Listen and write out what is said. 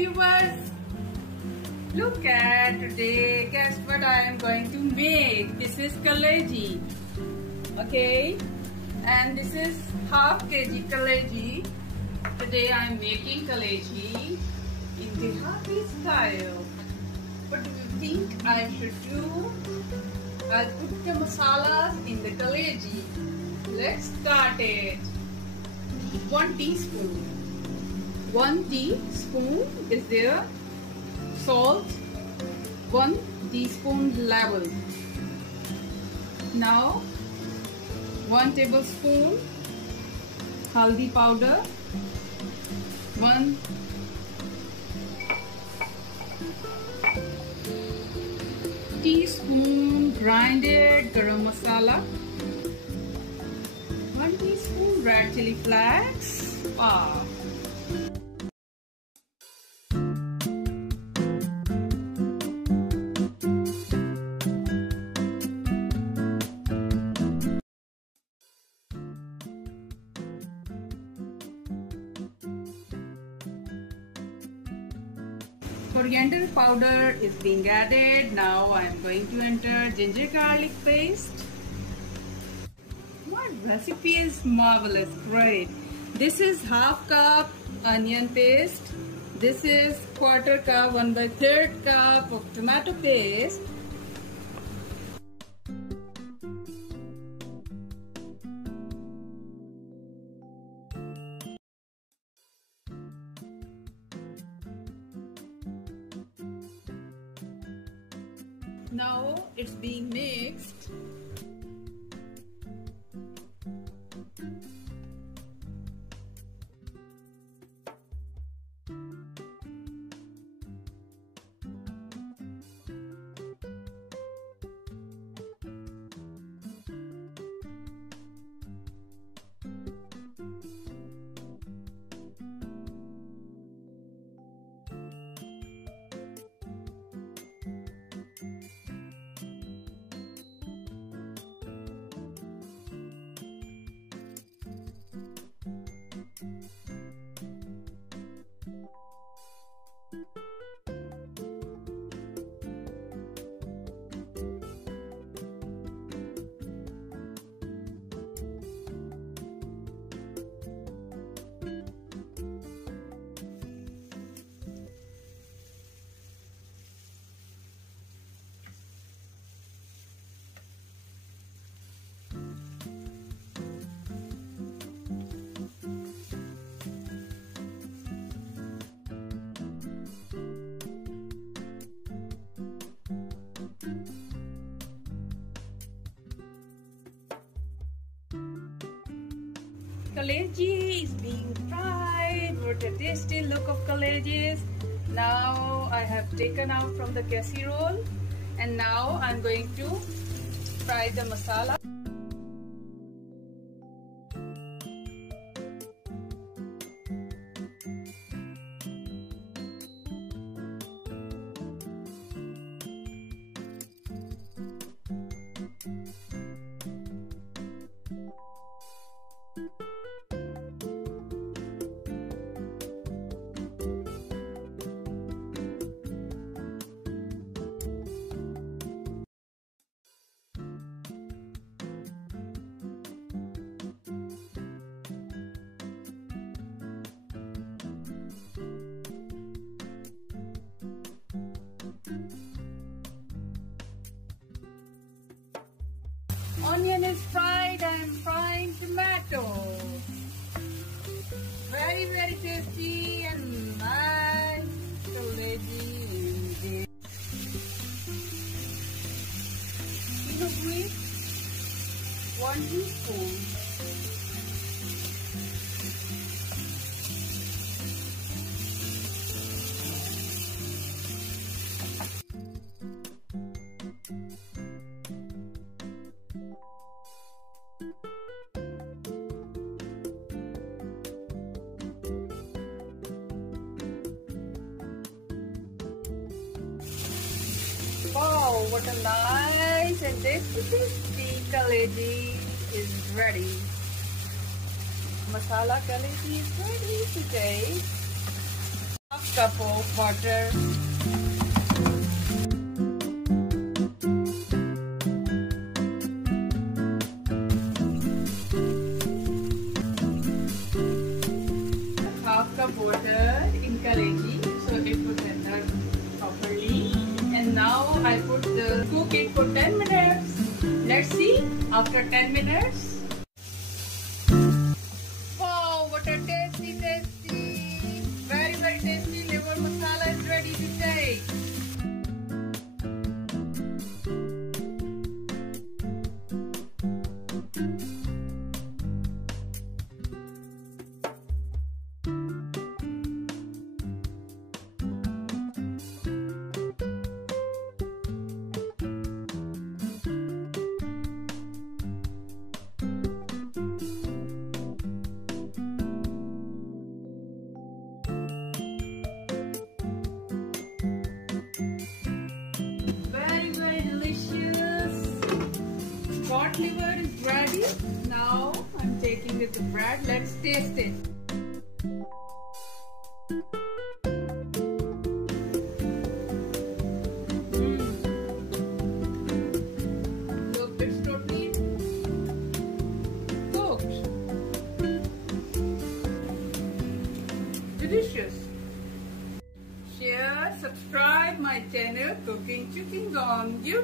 viewers, look at today. Guess what I am going to make? This is kaleji, okay, and this is half kg kaleji. Today I am making kaleji in Dehati style. What do you think I should do? I'll put the masalas in the kaleji. Let's start it. 1 teaspoon. 1 teaspoon is there. Salt. 1 teaspoon level. Now 1 tablespoon haldi powder. 1 teaspoon grinded garam masala. 1 teaspoon red chili flakes. Coriander powder is being added. Now I am going to enter ginger garlic paste. My recipe is marvelous, great. This is half cup onion paste. This is quarter cup, 1/3 cup of tomato paste. Now it's being mixed. Kaleji is being fried. What a tasty look of kaleji is. Now I have taken out from the casserole and now I'm going to fry the masala. Onion is fried. I am frying tomato. Very, very tasty and nice kaleji in this. 1 teaspoon. Wow, what a nice and tasty kaleji is ready. Masala kaleji is ready to take. Half cup of water. Half cup water in kaleji, so it will tender properly. And now I cook it for 10 minutes. Let's see after 10 minutes. Wow, what a tasty, very tasty liver masala is ready to take. Very delicious. Cod liver is ready. Now I'm taking it to bread. Let's taste it. Look, it's totally cooked. Delicious. Share, subscribe my channel Cooking Chicken on YouTube.